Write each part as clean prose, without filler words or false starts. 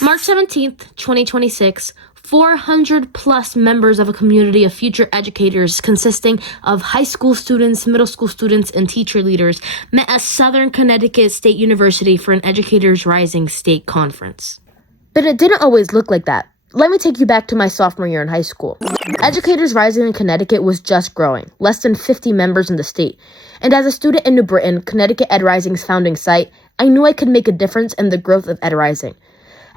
March 17th, 2026, 400 plus members of a community of future educators consisting of high school students, middle school students, and teacher leaders met at Southern Connecticut State University for an Educators Rising State Conference. But it didn't always look like that. Let me take you back to my sophomore year in high school. Educators Rising in Connecticut was just growing, less than 50 members in the state. And as a student in New Britain, Connecticut Ed Rising's founding site, I knew I could make a difference in the growth of Ed Rising.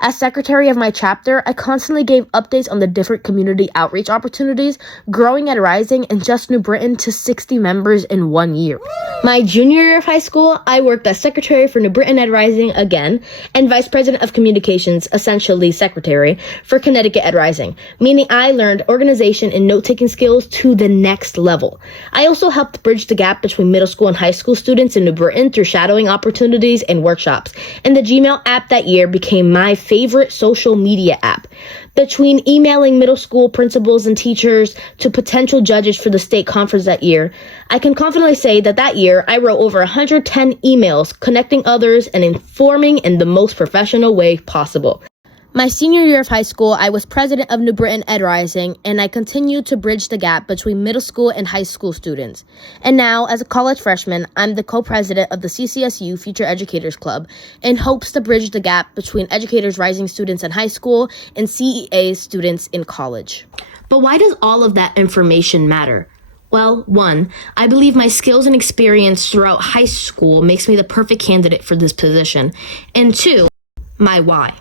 As secretary of my chapter, I constantly gave updates on the different community outreach opportunities, growing Ed Rising in just New Britain to 60 members in 1 year. My junior year of high school, I worked as secretary for New Britain Ed Rising again, and vice president of communications, essentially secretary, for Connecticut Ed Rising, meaning I learned organization and note-taking skills to the next level. I also helped bridge the gap between middle school and high school students in New Britain through shadowing opportunities and workshops, and the Gmail app that year became my favorite social media app. Between emailing middle school principals and teachers to potential judges for the state conference that year, I can confidently say that year I wrote over 110 emails connecting others and informing in the most professional way possible. My senior year of high school, I was president of New Britain Ed Rising, and I continued to bridge the gap between middle school and high school students. And now, as a college freshman, I'm the co-president of the CCSU Future Educators Club in hopes to bridge the gap between Educators Rising students in high school and CEA students in college. But why does all of that information matter? Well, 1, I believe my skills and experience throughout high school makes me the perfect candidate for this position. And 2, my why.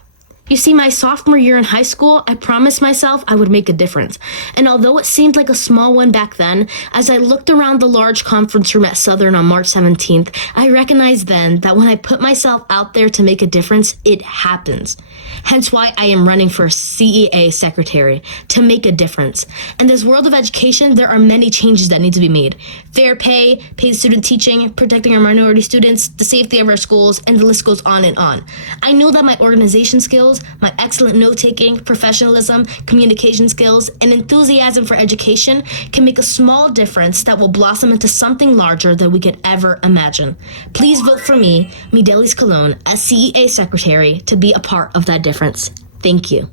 You see, my sophomore year in high school, I promised myself I would make a difference. And although it seemed like a small one back then, as I looked around the large conference room at Southern on March 17th, I recognized then that when I put myself out there to make a difference, it happens. Hence why I am running for CEA secretary, to make a difference. In this world of education, there are many changes that need to be made. Fair pay, paid student teaching, protecting our minority students, the safety of our schools, and the list goes on and on. I know that my organization skills, my excellent note-taking, professionalism, communication skills, and enthusiasm for education can make a small difference that will blossom into something larger than we could ever imagine. Please vote for me, Midelys Colon, as CEA Secretary to be a part of that difference. Thank you.